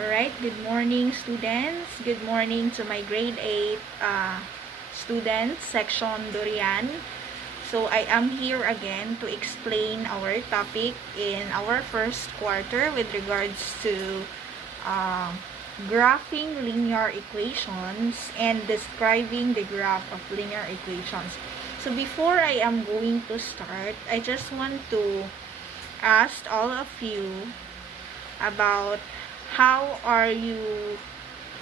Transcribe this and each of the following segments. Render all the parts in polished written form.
Alright, good morning students. Good morning to my grade 8 students, section Durian. So I am here again to explain our topic in our first quarter with regards to graphing linear equations and describing the graph of linear equations. So before I am going to start, I just want to ask all of you about how are you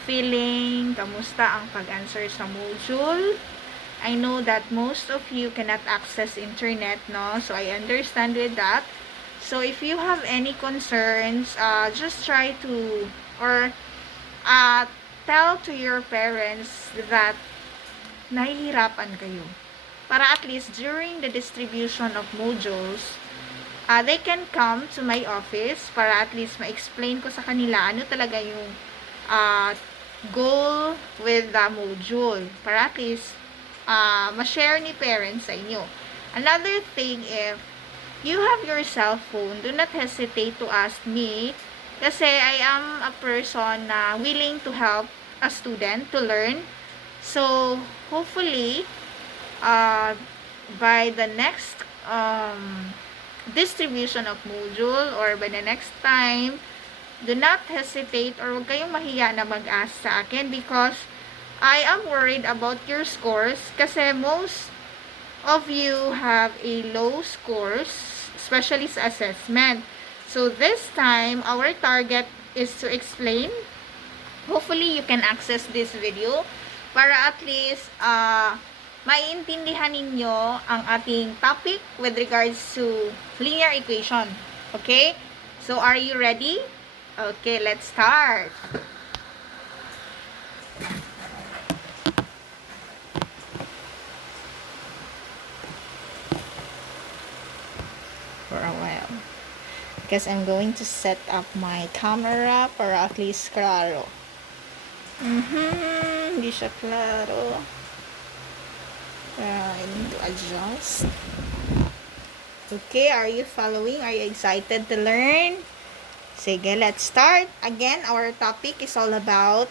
feeling, kamusta ang pag-answer sa module. I know that most of you cannot access internet, no? So I understand with that. So if you have any concerns, just try to or tell to your parents that nahihirapan kayo. Para at least during the distribution of modules, they can come to my office para at least ma-explain ko sa kanila ano talaga yung goal with the module. Para at least ma-share ni parents sa inyo. Another thing, if you have your cell phone, do not hesitate to ask me kasi I am a person na willing to help a student to learn. So, hopefully, by the next distribution of module or by the next time, do not hesitate or huwag kayong mahiya na mag-ask sa akin because I am worried about your scores kasi most of you have a low scores, especially sa assessment. So this time, our target is to explain. Hopefully, you can access this video para at least maiintindihan ninyo ang ating topic with regards to linear equation. Okay? So, are you ready? Okay, let's start. For a while. Because I'm going to set up my camera para at least klaro. Hindi siya klaro. I need to adjust. Okay, are you following? Are you excited to learn? Sige, let's start. Again, our topic is all about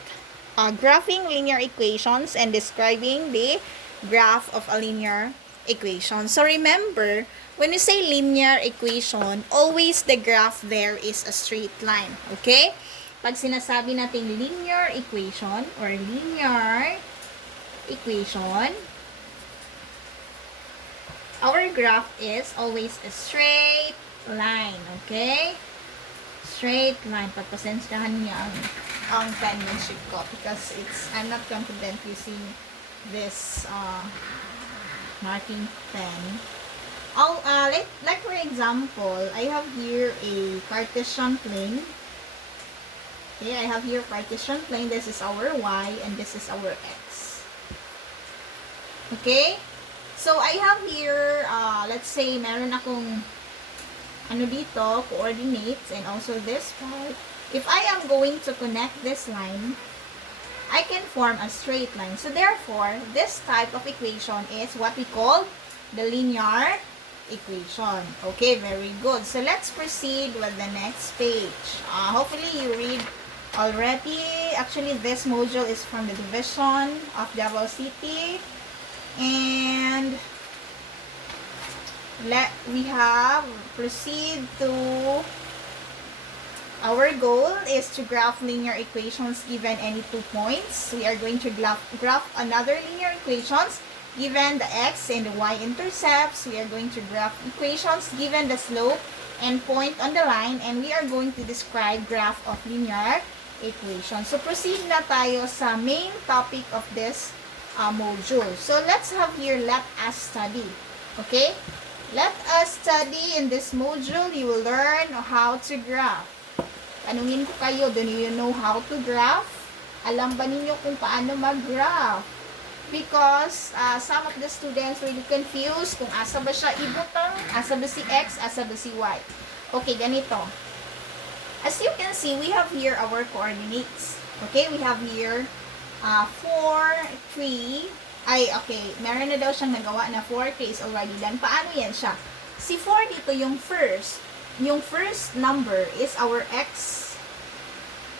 graphing linear equations and describing the graph of a linear equation. So remember, when you say linear equation, always the graph there is a straight line. Okay? Pag sinasabi natin linear equation or linear equation, our graph is always a straight line, okay? Straight line. Pagpasensyahan niya ang penmanship ko because I'm not confident using this marking pen. Like for example, I have here a Cartesian plane. Okay, I have here Cartesian plane. This is our y and this is our x. Okay? So, I have here, let's say, meron akong, dito, coordinates, and also this part. If I am going to connect this line, I can form a straight line. So, therefore, this type of equation is what we call the linear equation. Okay, very good. So, let's proceed with the next page. Hopefully, you read already. Actually, this module is from the division of Davao City. And we have proceed to our goal is to graph linear equations given any 2 points. We are going to graph another linear equations given the x and the y intercepts. We are going to graph equations given the slope and point on the line, and we are going to describe graph of linear equations. So proceed na tayo sa main topic of this module. So, let's have here, let us study. Okay? Let us study in this module. You will learn how to graph. Tanungin ko kayo, do you know how to graph? Alam ba ninyo kung paano mag-graph? Because some of the students really confused kung asa ba siya ibutang, asa ba si x, asa ba si y. Okay, ganito. As you can see, we have here our coordinates. Okay, we have here 4, 3, okay, meron na daw siyang nagawa na 4 is already done. Paano yan siya? Si 4 dito yung first number is our x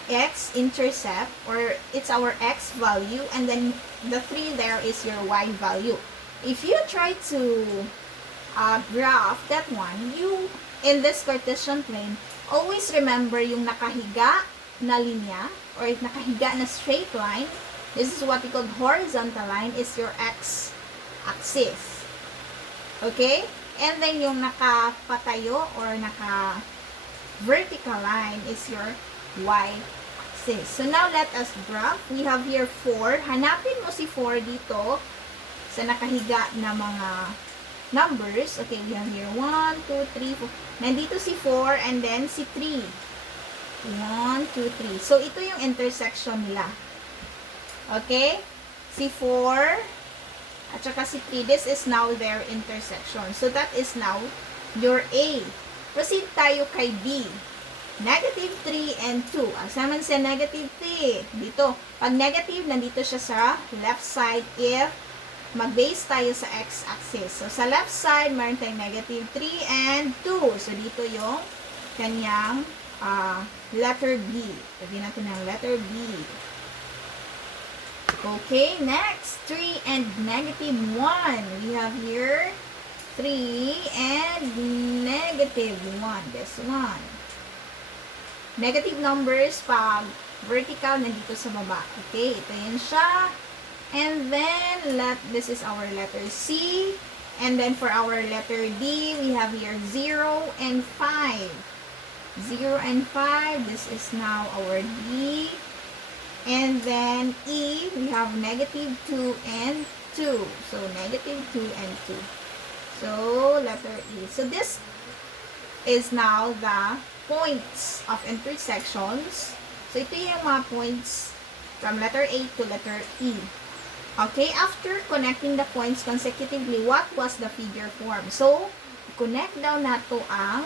x-intercept, or it's our x value, and then the 3 there is your y value. If you try to graph that one, you, in this Cartesian plane, always remember yung nakahiga na linya, or nakahiga na straight line. This is what we call horizontal line, is your x-axis. Okay? And then yung nakapatayo or naka-vertical line is your y-axis. So now let us graph. We have here 4. Hanapin mo si 4 dito sa nakahiga na mga numbers. Okay, we have here 1, 2, 3, 4. Nandito si 4 and then si 3. 1, 2, 3. So ito yung intersection nila. Okay? Si 4 at saka si 3. This is now their intersection. So that is now your A. Proceed tayo kay B. Negative 3 and 2. Asaman siya negative 3. Dito. Pag negative, nandito siya sa left side if mag-base tayo sa x-axis. So sa left side, meron tayong negative 3 and 2. So dito yung kanyang letter B. Sabihin natin ng letter B. Okay, next, 3 and negative 1. We have here 3 and negative 1. This one. Negative numbers pag vertical, nandito sa baba. Okay, ito yun siya. And then, this is our letter C. And then, for our letter D, we have here 0 and 5. 0 and 5. This is now our D. And then, E, we have negative 2 and 2. So, negative 2 and 2. So, letter E. So, this is now the points of intersections. So, ito yung mga points from letter A to letter E. Okay, after connecting the points consecutively, what was the figure form? So, connect daw nato ang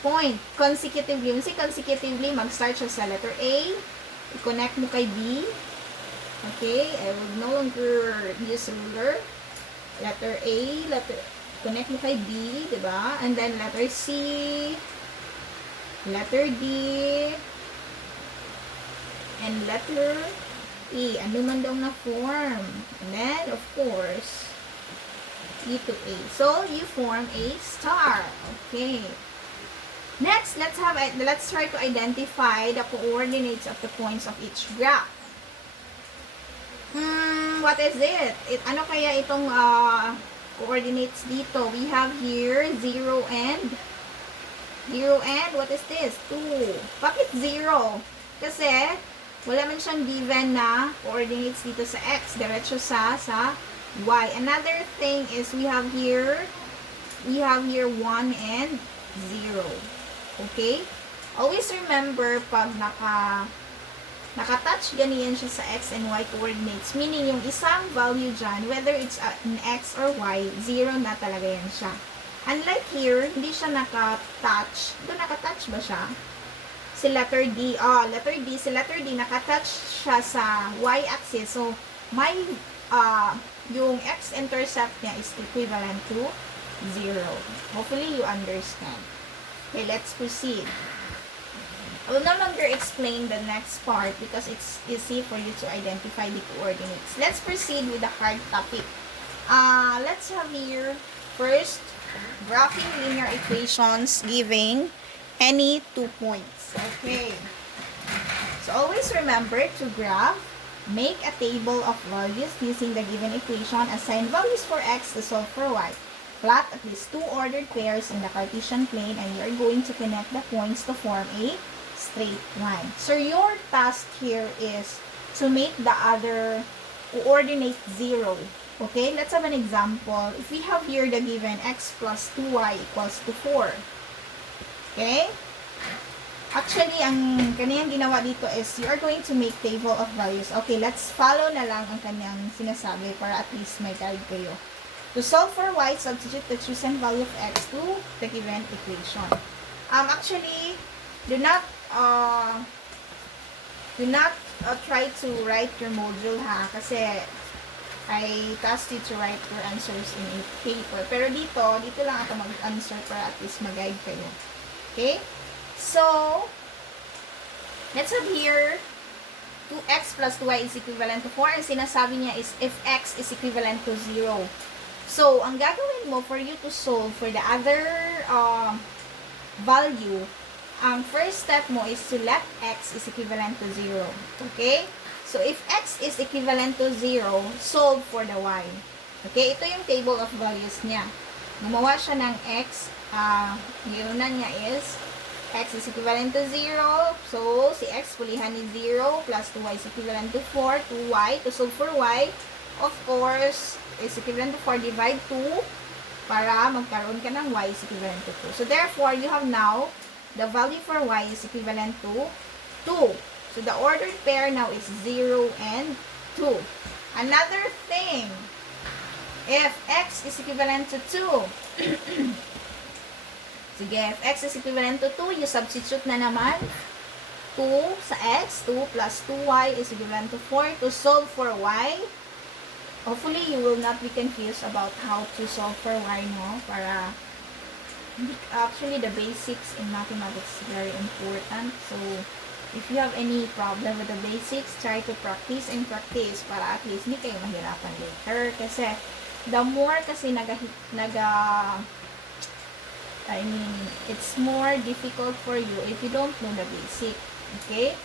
point consecutively. Yung si consecutively, mag-start siya sa letter A. I-connect mo kay B. Okay, I will no longer use ruler. Letter A, connect mo kay B, diba? And then letter C, letter D, and letter E. Ano man daw na form. And then, of course, E to A. So, you form a star. Okay. Next, let's try to identify the coordinates of the points of each graph. What is it? Ano kaya itong coordinates dito? We have here 0 and what is this? 2. Bakit 0? Kasi wala man siyang given na coordinates dito sa x, diretso sa y. Another thing is we have here 1 and 0. Okay? Always remember pag nakatouch ganiyan siya sa x and y coordinates, meaning yung isang value dyan, whether it's an x or y, 0 na talaga yan siya. Unlike here, hindi siya nakatouch. Ito nakatouch ba siya? Si letter D, si letter D, nakatouch siya sa y-axis. So, yung x-intercept niya is equivalent to 0. Hopefully, you understand. Okay, let's proceed. I will no longer explain the next part because it's easy for you to identify the coordinates. Let's proceed with the hard topic. Let's have here, first, graphing linear equations giving any 2 points. Okay. So, always remember to graph, make a table of values using the given equation, assign values for x to solve for y. Plot at least 2 ordered pairs in the Cartesian plane and you are going to connect the points to form a straight line. So, your task here is to make the other coordinate 0. Okay, let's have an example. If we have here the given x plus 2y equals to 4. Okay? Actually, ang kaniyang ginawa dito is you are going to make table of values. Okay, let's follow na lang ang kaniyang sinasabi para at least may guide kayo. To solve for y, substitute the chosen value of x to the given equation. Actually, do not try to write your module ha, kasi I tasked you to write your answers in a paper. Pero dito lang ako mag-answer para at least mag-guide kayo. Okay? So, Let's have here 2x plus 2y is equivalent to 4. Ang sinasabi niya is if x is equivalent to 0. So, ang gagawin mo for you to solve for the other value, ang first step mo is to let x is equivalent to 0. Okay? So, if x is equivalent to 0, solve for the y. Okay? Ito yung table of values niya. Gumawa siya ng x. Yung una niya is x is equivalent to 0. So, si x pulihan ni 0 plus 2y is equivalent to 4. 2y. To solve for y, of course, is equivalent to 4 divide 2 para magkaroon ka ng y is equivalent to 2. So, therefore, you have now the value for y is equivalent to 2. So, the ordered pair now is 0 and 2. Another thing, if x is equivalent to 2, sige, if x is equivalent to 2, you substitute na naman 2 sa x, 2 plus 2y is equivalent to 4. To solve for y, hopefully you will not be confused about how to solve for y, no? Para, actually, the basics in mathematics is very important. So, if you have any problem with the basics, try to practice and practice para at least hindi kayo mahirapan later. Kasi, the more kasi it's more difficult for you if you don't know the basic. Okay?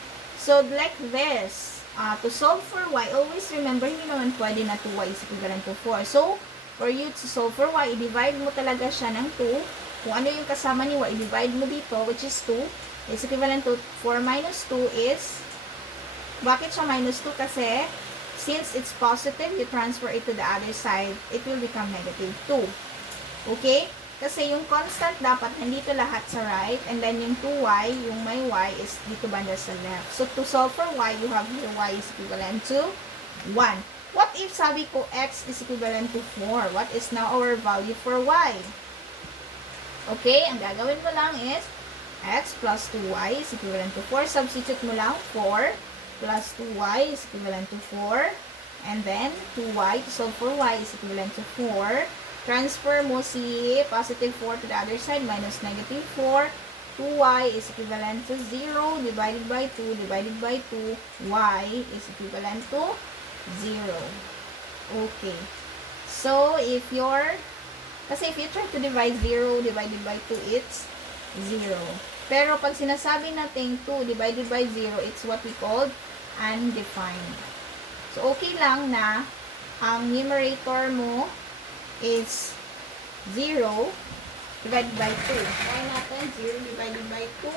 So, like this, to solve for y, always remember, hindi naman pwede na 2y is equivalent to 4. So, for you to solve for y, i-divide mo talaga siya ng 2. Kung ano yung kasama ni y, i-divide mo dito, which is 2. Is equivalent to 4 minus 2 is, bakit siya minus 2? Kasi, since it's positive, you transfer it to the other side, it will become negative 2. Okay? Kasi yung constant dapat nandito lahat sa right, and then yung 2y, yung may y, is dito banda sa left. So, to solve for y, you have here y is equivalent to 1. What if sabi ko x is equivalent to 4? What is now our value for y? Okay? Ang gagawin mo lang is, x plus 2y is equivalent to 4. Substitute mo lang 4 plus 2y is equivalent to 4. And then, 2y to solve for y is equivalent to 4. Transfer mo si positive 4 to the other side minus negative 4. 2y is equivalent to 0 divided by 2 divided by 2. Y is equivalent to 0. Okay. So, if you try to divide 0 divided by 2, it's 0. Pero pag sinasabi natin 2 divided by 0, it's what we call undefined. So, okay lang na ang numerator mo is 0 divided by 2. Try natin, 0 divided by 2,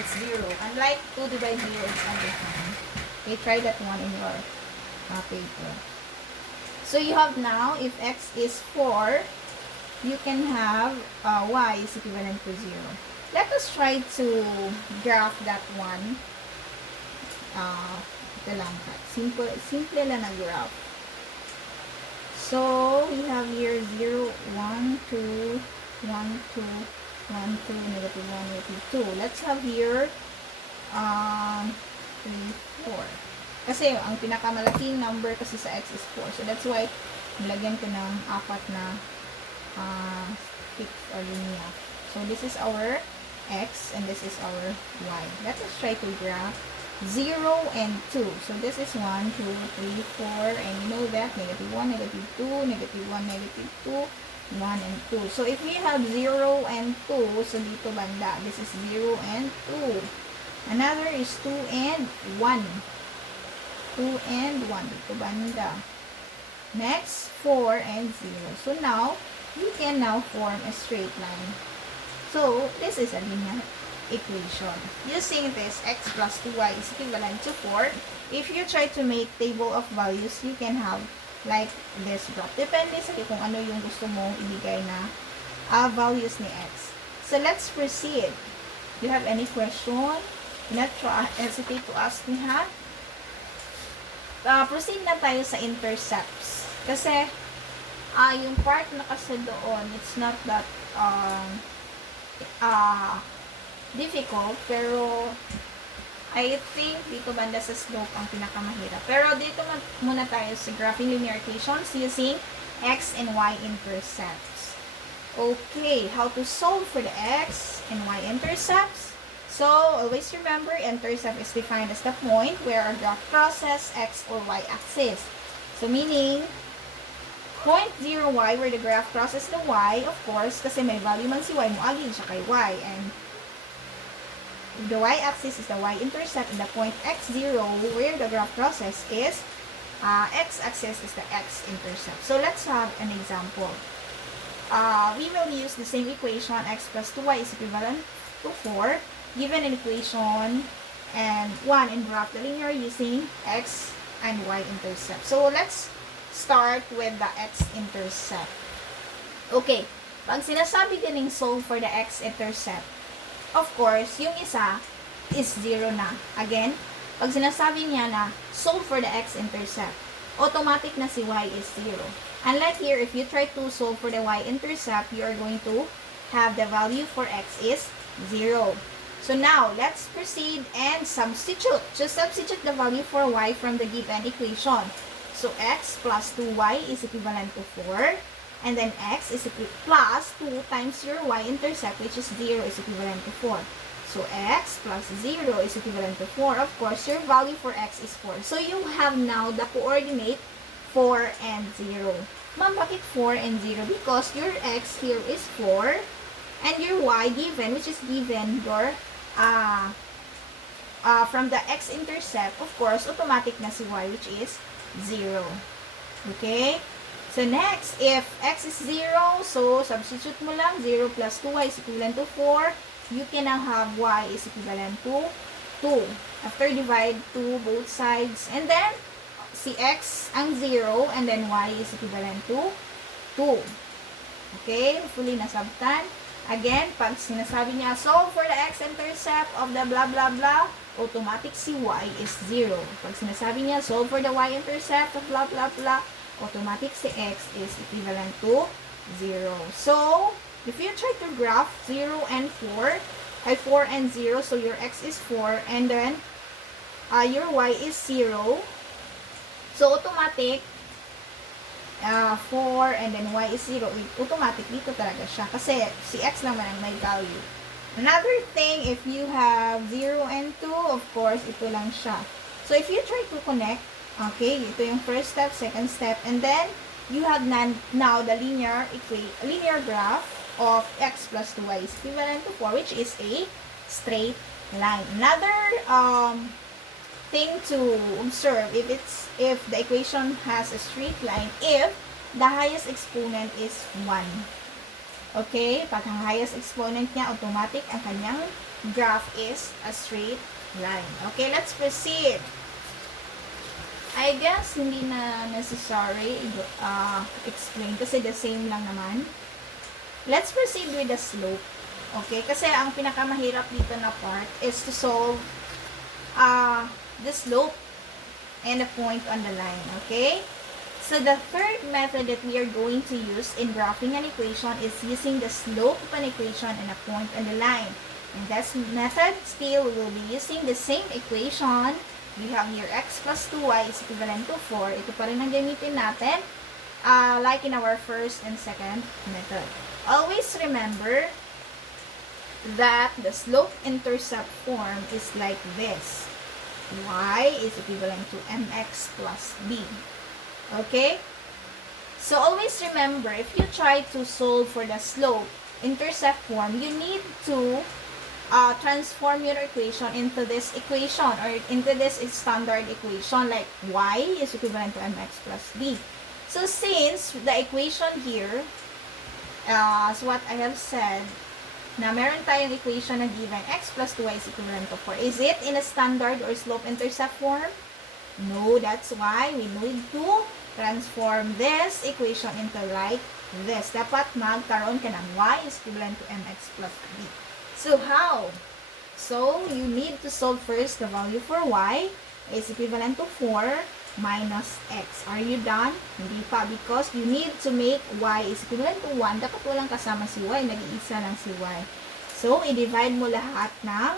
it's 0. Unlike 2 divided by 0, it's undefined. Okay, try that one in your paper. So, you have now, if x is 4, you can have y is equivalent to 0. Let us try to graph that one. Ito lang. Simple lang na graph. So, we have here 0, 1, 2, 1, 2, 1, 2, negative 1, negative 2. Let's have here 3, 4. Kasi, ang pinakamalaking number kasi sa x is 4. So, that's why, nilagyan ko ng 4 na fixed or linear. So, this is our x and this is our y. Let us try to graph 0 and 2. So, this is 1, 2, 3, 4, and you know that negative 1, negative 2, negative 1, negative 2, 1 and 2. So, if we have 0 and 2, so dito banda, this is 0 and 2. Another is 2 and 1. 2 and 1 dito banda. Next, 4 and 0. So, now, we can now form a straight line. So, this is a linear equation. Using this, x plus 2y is equivalent to 4. If you try to make table of values, you can have like this graph. Depende sa kung ano yung gusto mo ibigay na values ni x. So, let's proceed. Do you have any question? Not hesitate to ask me, ha? Proceed na tayo sa intercepts. Kasi, yung part na kasi doon, it's not that difficult, pero I think dito banda sa slope ang pinakamahirap. Pero dito muna tayo sa graphing linear equations using X and Y intercepts. Okay, how to solve for the X and Y intercepts? So, always remember, intercept is defined as the point where our graph crosses x or y axis. So, meaning, point 0y where the graph crosses the y, of course, kasi may value man si y, muagin siya kay y. And the y-axis is the y-intercept, and the point x0 where the graph crosses is x-axis is the x-intercept. So, let's have an example. We will use the same equation, x plus 2y is equivalent to 4, given an equation and 1 and graph the linear using x and y intercept. So, let's start with the x-intercept. Okay, pag sinasabi ganing solve for the x-intercept, of course, yung isa is 0 na. Again, pag sinasabi niya na solve for the x-intercept, automatic na si y is 0. Unlike here, if you try to solve for the y-intercept, you are going to have the value for x is 0. So now, let's proceed and substitute. Just substitute the value for y from the given equation. So, x plus 2y is equivalent to 4. And then x is plus 2 times your y-intercept, which is 0, is equivalent to 4. So, x plus 0 is equivalent to 4. Of course, your value for x is 4. So, you have now the coordinate 4 and 0. Ma'am, bakit 4 and 0? Because your x here is 4 and your y given, which is given your from the x-intercept, of course, automatic na si y, which is 0. Okay? So, next, if x is 0, so, substitute mo lang, 0 plus 2y is equivalent to 4. You can now have y is equivalent to 2. After, divide 2 both sides. And then, si x ang 0, and then y is equivalent to 2. Okay? Hopefully, nasabtan. Again, pag sinasabi niya, solve for the x-intercept of the blah, blah, blah, automatic si y is 0. Pag sinasabi niya, solve for the y-intercept of blah, blah, blah, automatic si x is equivalent to 0. So, if you try to graph 0 and 4, 4 and 0, so your x is 4, and then your y is 0. So, automatic, 4 and then y is 0. Automatic, dito talaga siya. Kasi si x naman ang may value. Another thing, if you have 0 and 2, of course, ito lang siya. So, if you try to connect, okay, ito yung first step, second step, and then, you have now the linear graph of x plus 2y is equivalent to 4, which is a straight line. Another thing to observe, if the equation has a straight line, if the highest exponent is 1. Okay? Pag ang highest exponent niya, automatic, ang kanyang graph is a straight line. Okay, let's proceed. I guess, hindi na necessary explain kasi the same lang naman. Let's proceed with the slope. Okay? Kasi ang pinakamahirap dito na part is to solve the slope and the point on the line. Okay? So, the third method that we are going to use in graphing an equation is using the slope of an equation and a point on the line. In this method, still, we will be using the same equation. We have here x plus 2y is equivalent to 4. Ito pa rin ang gamitin natin like in our first and second method. Always remember that the slope-intercept form is like this. Y is equivalent to mx plus b. Okay? So, always remember, if you try to solve for the slope-intercept form, you need to transform your equation into this equation or into this standard equation like y is equivalent to mx plus b. So, since the equation here, as what I have said, na meron tayong equation na given x plus 2y is equivalent to 4. Is it in a standard or slope-intercept form? No, that's why we need to transform this equation into like this. Dapat magkaroon ka ng y is equivalent to mx plus b. So, how? So, you need to solve first the value for y is equivalent to 4 minus x. Are you done? Hindi pa, because you need to make y is equivalent to 1. Dapat walang kasama si y, nag-iisa lang si y. So, i-divide mo lahat ng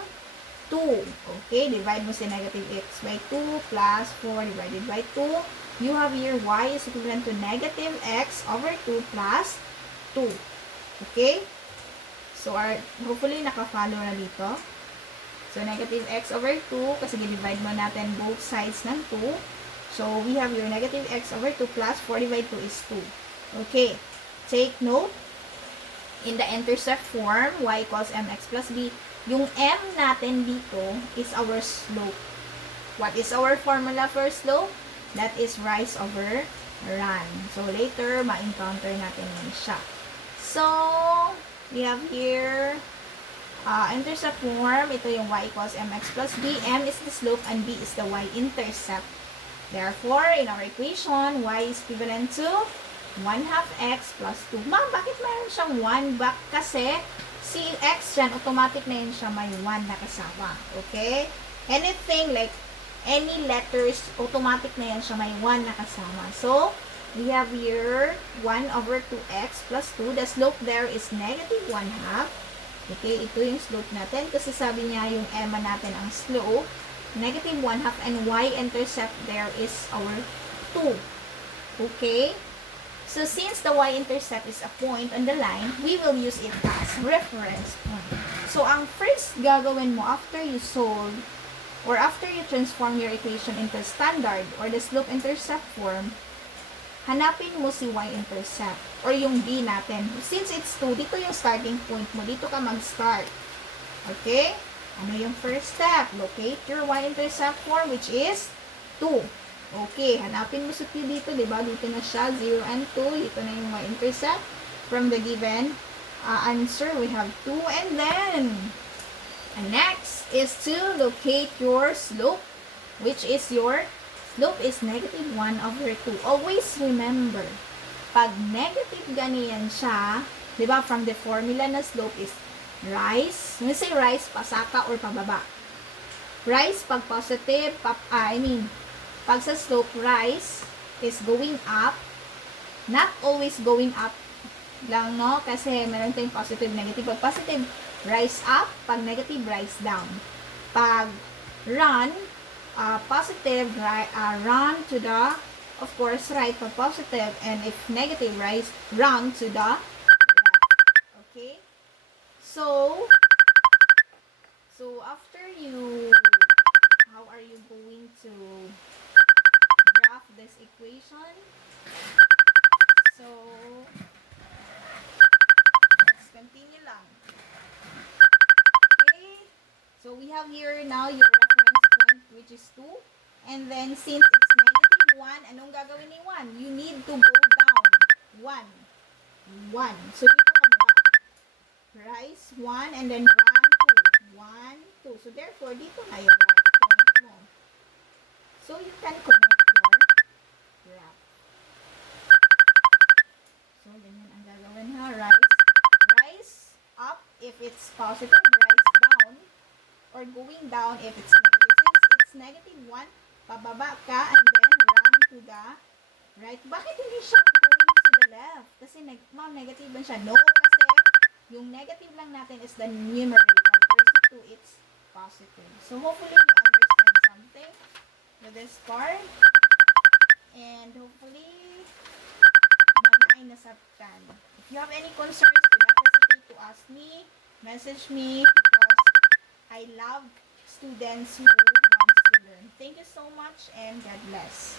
2. Okay, divide mo si negative x by 2 plus 4 divided by 2. You have here y is equivalent to negative x over 2 plus 2. Okay? So, hopefully, naka-follow na dito. So, negative x over 2, kasi divide mo natin both sides ng 2. So, we have your negative x over 2 plus 4 divided 2 is 2. Okay. Take note, in the intercept form, y equals mx plus b, yung m natin dito is our slope. What is our formula for slope? That is rise over run. So, later, ma-encounter natin yun siya. So, we have here, intercept form, ito yung y equals mx plus b, m is the slope, and b is the y-intercept. Therefore, in our equation, y is equivalent to 1/2 x plus 2. Ma'am, bakit mayroon siyang 1 back? Kasi, si x dyan, automatic na yun siya may 1 na kasama. Okay? Anything like, any letters, automatic na yan siya may 1 na kasama. So, we have here 1 over 2x plus 2. The slope there is negative 1/2. Okay, ito yung slope natin. Kasi sabi niya yung m natin ang slope. Negative 1/2, and y-intercept there is our 2. Okay? So, since the y-intercept is a point on the line, we will use it as reference point. So, ang first gagawin mo after you solve or after you transform your equation into standard or the slope-intercept form, hanapin mo si y-intercept or yung b natin. Since it's 2, dito yung starting point mo. Dito ka mag-start. Okay? Ano yung first step? Locate your y-intercept form, which is 2. Okay, hanapin mo si Q dito, diba? Dito na siya, 0 and 2. Dito na yung y-intercept. From the given answer, we have 2. And then, next is to locate your slope, which is your slope is negative 1 over 2. Always remember, pag negative ganyan siya, diba? From the formula na slope is rise. When we say rise, pasaka or pababa. Rise pag positive, pag sa slope, rise is going up. Not always going up lang, no? Kasi meron tayong positive, negative. Pag positive, rise up. Pag negative, rise down. Pag run, positive, run to the, of course, right pag positive. And if negative, rise, run to the left. Okay? So after you, how are you going to graph this equation? So, let's continue lang. Okay? So, we have here now your reference point, which is 2. And then, since it's negative 1, anong gagawin ni 1? You need to go down. 1. So, dito ka baba. Rise 1 and then run 2. 1, 2. So, therefore, dito na yung right point mo. So, you can connect your graph. So, ganyan ang gagawin ha. Rise up if it's positive. Rise down. Or going down if it's negative. Since it's negative 1, pababa ka and then run to the right. Bakit hindi siya going to the left? Kasi, ma'am, negative ba siya? No, kasi yung negative lang natin is the numerator. Versus 2, it's positive. So, hopefully, you understand something with this part. And hopefully, ay nasabtan. If you have any concerns, do not hesitate to ask me, message me, because I love students who wants to learn. Thank you so much and God bless.